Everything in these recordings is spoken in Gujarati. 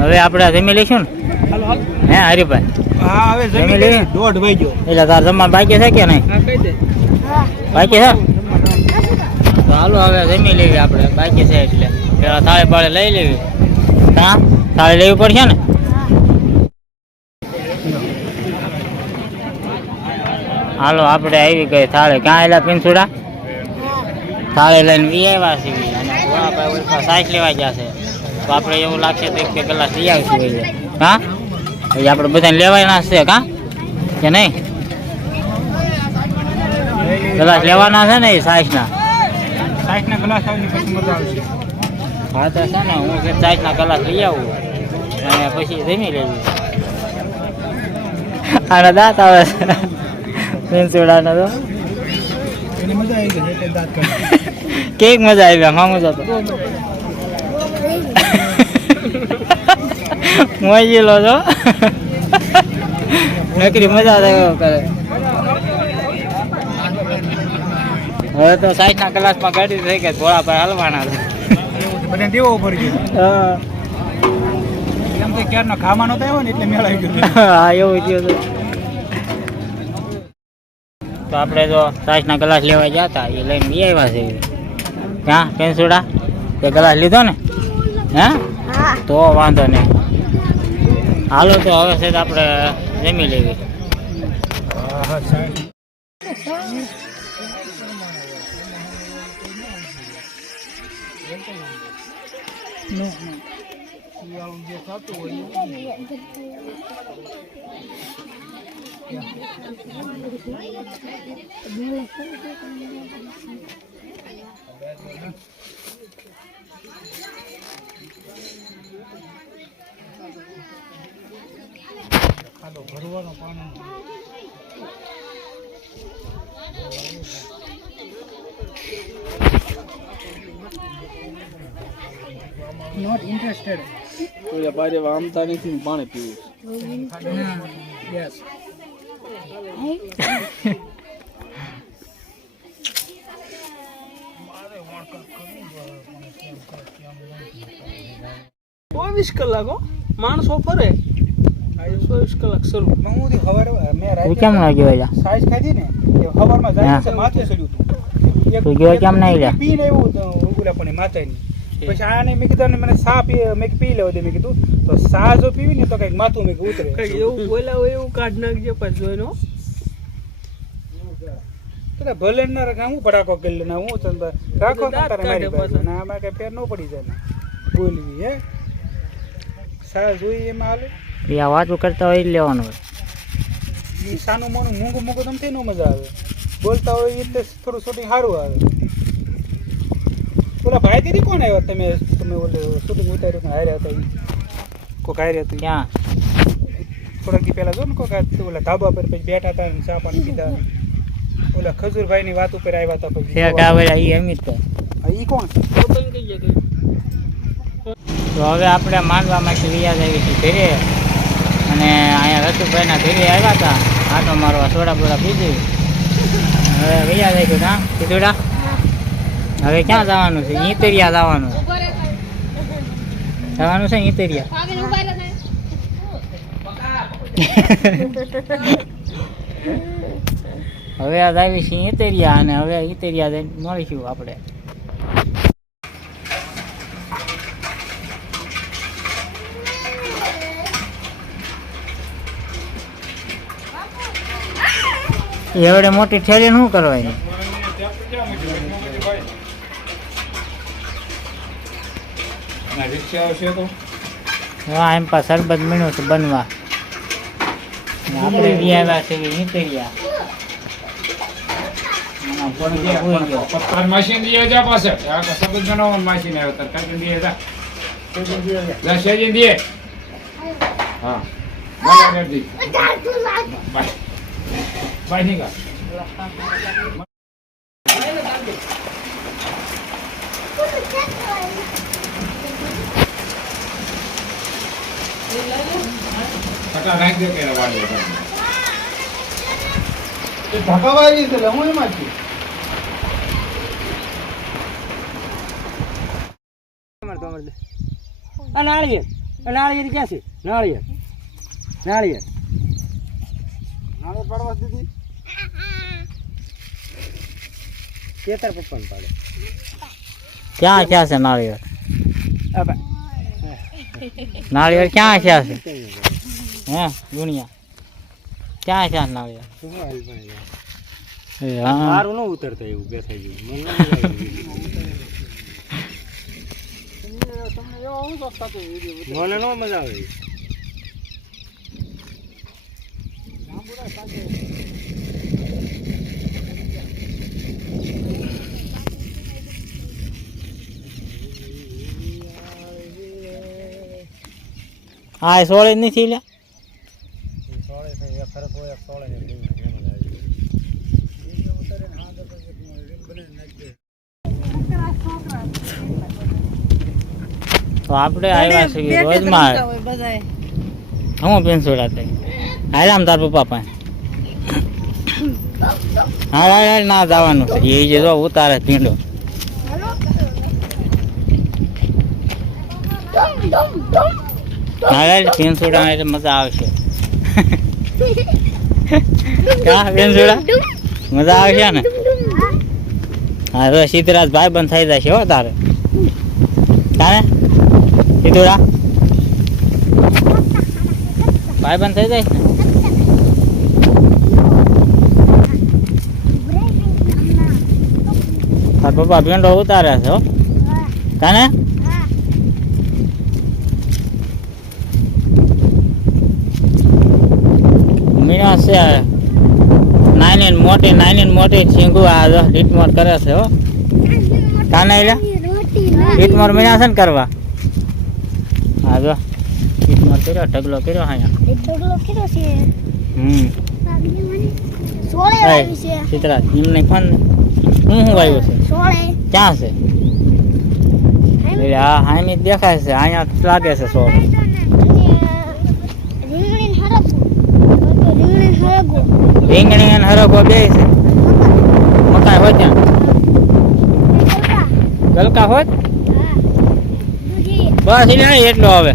હવે આપણે જમી લઈશું ને હે હરીભાઈ? હા હવે જમી લઈ 1:30 વાગ્યો. એટલે તાર જમવા બાકી છે કે નહીં? બાકી છે તો હાલો હવે જમી લેવી આપણે. બાકી છે એટલે પેલા થાળી પાળે લઈ લેવી. હા થાળી લેવી પડશે ને. હાલો આપણે આવી ગઈ થાળી. ક્યાં આવેલા પિંસુડા? થાળી લઈને વી આવ્યા છીએ અને ભાઈ સાઈઝ લેવા ગયા છે. તો આપણે એવું લાગશે તો એક કલાક લઈ આવીશું. હા પછી આપણે બધાને લેવાના છે કા કે નહીં? ગ્લાસ લેવાના છે ને એ સાઈઝના ગ્લાસ આવી પછી મજા આવશે. હા તો છે ને હું સાઈઝના ગ્લાસ લઈ આવું અને પછી જમી લેવી. આના દાંત આવે છે પિંસુડાનો તો. મજા આવી ગઈ એટલે દાંત કાઢે. કેક મજા આવી મામું તો મોજીલો છો નકરી મજા આવે કરે. હવે તો 60ના ક્લાસમાં ગાડી થઈ ગઈ. થોડા પર હલવાના છે બધા દેવો પડી ગયો. એમ તો ક્યારનો ખાવાનો થયો ને એટલે મેળ આવી ગયો. હા એવું થયું હતું. તો આપણે જો 60ના ગ્લાસ લેવા ગયા હતા એ લઈને બી આવ્યા છે. ક્યાં પેન્સુડા તે ગ્લાસ લીધો ને? હે તો વાંધો નહીં. હાલો તો હવે છે આપણે જમી લેવી. ભરવાનો પાણી નોટ ઇન્ટરેસ્ટેડ. કોઈ બારે આમતા નથી પાણી પીવું. યસ ચોવીસ કલાકો માણસો ફરે. 24 કલાક શરૂ. હું સવારે મેં રાતે કેમ ના ગયો? સાઈઝ ખાધી ને એ સવારમાં જાય છે માથે ચડ્યું હતું. તું ગયો કેમ નહીં લે? પીને એવું ઉગલા પણ માથાની. પછી આને મેં કીધું ને મને સા મેં પી લેવા દે. મેં કીધું તો સા જો પીવી ને તો કઈક માથું મેં ઉતરે. એવું બોલાવો એવું કાઢ નાખજો પછી જોઈનો. ભલે ના રાખે હું પડાકો કરી લે હું રાખો મારી પાસે ના આમાં કઈ ફેર ન પડી જાય ને બોલવી હે સા જોઈ એમાં હાલે. આ વાતું કરતા હોય લેવાનું હોય. એ સાનું મોનું મૂંગું મૂંગું તમથી ન મજા આવે. બોલતા હોય એટલે થોડું શૂટિંગ સારું આવે. ઓલા ભાઈ દીદી કોણ આવ્યા? તમે ઓલે શૂટિંગ ઉતાર્યું કે હાર્યા હતા? કોઈક હાર્યા હતું ક્યાં? થોડાક દી પહેલા જો ને કોઈક ઓલા ધાબા પર પછી બેઠા હતા ને ચા પાણી પીધા. ઓલા ખજૂરભાઈ ની વાત ઉપર આવ્યા હતા. પછી અમિત ઈ કોણ? તો હવે આપણે માંડવામાંથી વિયાજ આવી હતી ઘરે અને અહીંયા રસુભાઈના ઘરે આવ્યા હતા. આટો મારવા સોડા બોડા પીધી. હવે વિયાજ આવી ગયું. હા કીધુડા હવે ક્યાં જવાનું છે? ઈતરિયા જવાનું છે ઈતરિયા. હવે આજ આવી છે ઈતરિયા અને હવે ઈતરિયા જઈને મળીશું આપણે. એવડે મોટી ઠેલી શું કરવાની? હા એમ પા શરબત મીણું છે બનવા. આપણે બી આવ્યા છે ઈતરિયા. મશીન દીએ જા પાસે આ સબત બનાવવાનું મશીન આવ્યો તરકારી દીએ જા સેજી દીએ હા બોલા રેડી બાય બાય નીકા પટા નાખ દે કે વાડે એ ઢકાવાળી છે હું એમાં છું. અને આળીએ નાળિયેર ક્યાં છે? નાળિયેર નાળિયેર નાળિયેર પાડવા દીધી કેતર પપ્પાને પાડે. ક્યાં ક્યાં છે નાળિયેર? નાળિયેર ક્યાં ક્યાં છે? હે દુનિયા ક્યાં ક્યાં નાળિયેર? એ હા મારું ન ઉતરતા એવું બેસાઈ ગયું મને નો મજા આવે. હા સોળે નથી લે તો આપણે આવ્યા છીએ રોજમાં હું પેન્સોડા થઈ આરામ તાર પપ્પા પાસે હા ના જવાનું છે એ જે જો ઉતારે ભીંડો હા પેન્સોડા એટલે મજા આવશે ક્યાં પેન્સોડા મજા આવશે ને હા તો સિદ્ધરાજ ભાઈ બંધ થઈ જશે હો તારે તારે સિદ્ધુડા ભાઈ બંધ થઈ જાય ને તાર પપ્પા ભીંડો ઉતારે છે હો કાને મીણા છે નાની મોટી છીંગુ આ લીટમોર કરે છે હો કાને એટલે લીટમોર મીણા છે ને કરવા હા જો લીટમોર કર્યો ઢગલો કર્યો અહીંયા સીતરાજ એમને કોણ હું વાવ્યું છે ક્યાં છે એટલે હા હામી દેખાય છે અહીંયા લાગે છે સોળ રીંગણી અને હરગો બે છે મકાઈ હોય ત્યાં ગલકા હોત બસ એટલે એટલો હવે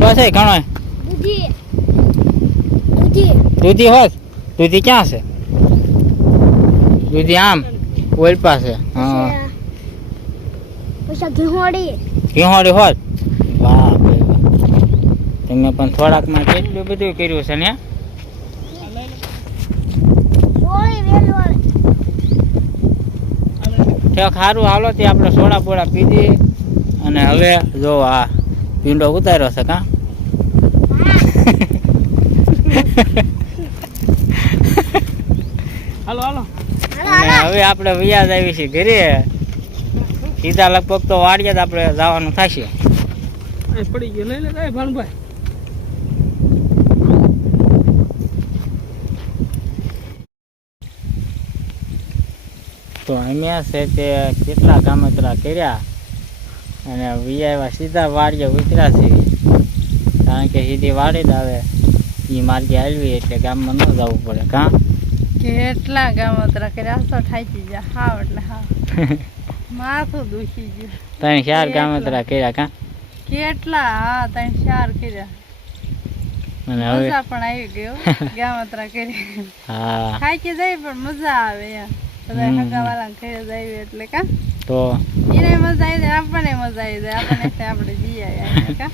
બસ એ ઘણો દૂધી હોત દૂધી ક્યાં છે દૂધી આમ ઓલ પાસે હા ઘીહોડી હોત વાહ તમે પણ થોડાકમાં કેટલું બધું કર્યું છે ને સારું હાલો તે આપણે સોડા બોડા પીધી અને હવે જો આ પીંડો ઉતાર્યો છે કા હાલો હાલો અને હવે આપણે વ્યાજ આવી છીએ ઘરે સીધા લગભગ તો વાડીએ જ આપણે જવાનું થશે પડી ગયો લઈ લે ભાણભાઈ તો અમે છે તે કેટલા કામતરા કર્યા અને વિયાવા સીધા વાડીએ ઉતર્યા છે કારણ કે સીધી વાડી જ આવે એ માર્ગે હાલવી એટલે ગામમાં ન જવું પડે કાં કેટલા કામતરા કર્યા તો થાકી ગયા હાવ એટલે હાવ માથું દુખી ગયું 3-4 કામતરા કર્યા કાં કેટલા હા 3-4 કર્યા અને હવે મજા પણ આવી ગયો કામતરા કરી હા થાકી જાય પણ મજા આવે યાર બધા હગાવાલા ઘરે જાય એટલે કા તો એને મજા આવી જાય આપણને મજા આવી જાય આપણને આપણે જઈ આવ્યા કા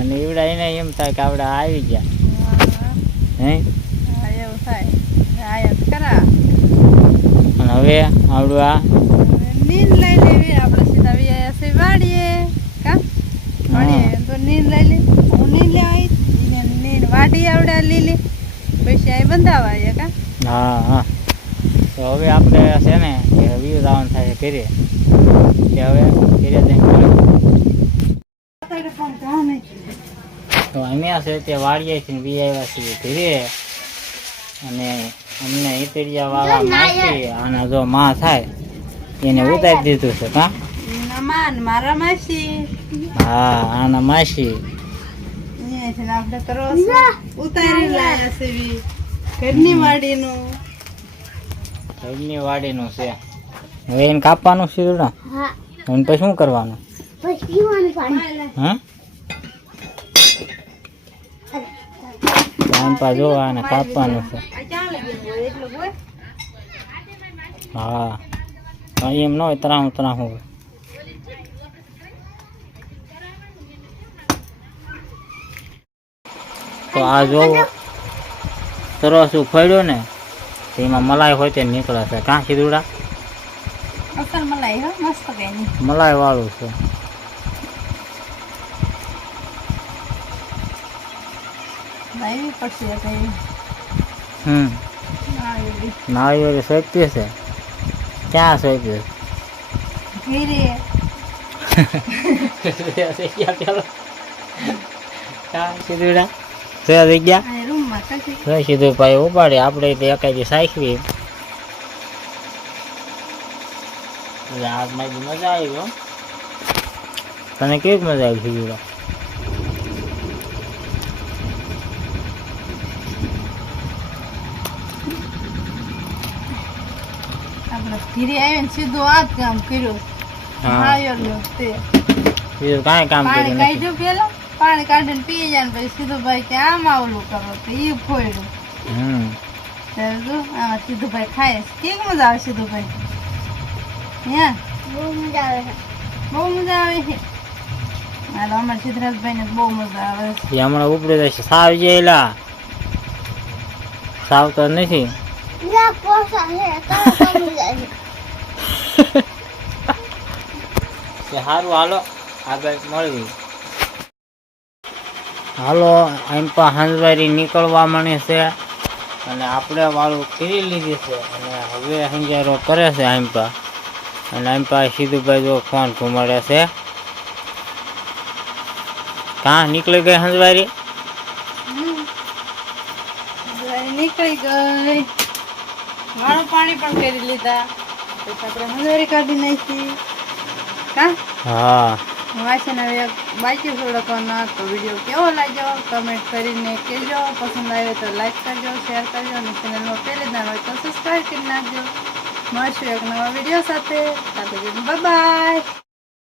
અને એવડા એને એમ થાય કે આપણે આવી ગયા હે હા એવું થાય આયા ખરા અને હવે આવડું આ નીંદ લઈ લેવી આપણે સીધા વ્યાયા છે વાડીએ કા વાડીએ તો નીંદ લઈ લે હું નીંદ લેવા આવી એને નીંદ વાડી આવડે લીલી પછી આ બંધાવા આવ્યા કા હા હા તો હવે આપણે છે ને કે વ્યૂ જવાનું થાય કરીએ કે હવે કરીએ તો અમે છે તે વાડીએથી વી આવ્યા છીએ ઘરે અને અમને ઈતરિયા વાળા માસી આના જો માં થાય એને ઉતારી દીધું છે કા માન મારા માસી હા આના માસી અહીંયાથી આપણે કરો ઉતારી લાયા છે ઘરની વાડીનું ઘરની વાડીનું છે હવે એને કાપવાનું છે થોડા એને પછી શું કરવાનું હા આમ પા જો આને કાપવાનું છે. આ ચાલે ગયું હોય એટલું હોય. હા કઈ એમ ન હોય ત્રાહું હોય. તો આ જો તરસું ફળ્યો ને તો એમાં મલાઈ હોય તે નીકળે છે. કાં કીધુડા અસલ મલાઈ હો મસ્ત કઈ નહીં. મલાઈ વાળું છે. લાવી પડશે કઈ. નાળિયેરી સોંપી છે. ક્યાં સોંપ્યું? ઘીરે અને રૂમમાં કશી સીધું ભાઈ ઉપાડે આપણે એકાદી સાચવી એટલે હાથમાં મજા આવી ગયો. તને કેવી મજા આવી સીધું? આપણે ઘીરે આવીને સીધું આ જ કામ કર્યું. હાયરનું તે બીજું કાંઈ કામ પાણી કર્યું કાઢ્યું પેલા પાણી કાઢીને પી જાય ને પછી સીધું ભાઈ કે આમ આવલું કરો તો ઈ ફોડ્યું. ત્યારે જો આમાં સીધું ભાઈ ખાય કેવી મજા આવે સીધું ભાઈ. હે બહુ મજા આવે છે. હાલો અમારા સિદ્ધરાજભાઈ ને બહુ મજા આવે છે. હમણાં ઉપડી જશે. સાવ જેલા સાવ તો નથી. સારું હાલો આગળ મળવી. હાલો એમ પણ હંજવારી નીકળવા માંડે છે અને આપણે વાળું કરી લીધી છે અને હવે હંજારો કરે છે આઈમ્પા. અને આઈમ્પા સીધુભાઈ જો ફોન ઘુમાડે છે. કાં નીકળી ગઈ હંજવારી? નીકળી ગઈ. મારું પાણી પણ કરી લીધા પછી આપણે હંજારી કાઢી નાખી. કા હા વાસણ હવે બાકી થોડોકનો તો વિડીયો કેવો લાગ્યો કમેન્ટ કરીને કહેજો. પસંદ આવે તો લાઈક કરજો, શેર કરજો અને ચેનલમાં પહેલી ના હોય તો સબસ્ક્રાઈબ કરી નાખજો. મળશું એક નવા વિડીયો સાથે. Bye bye.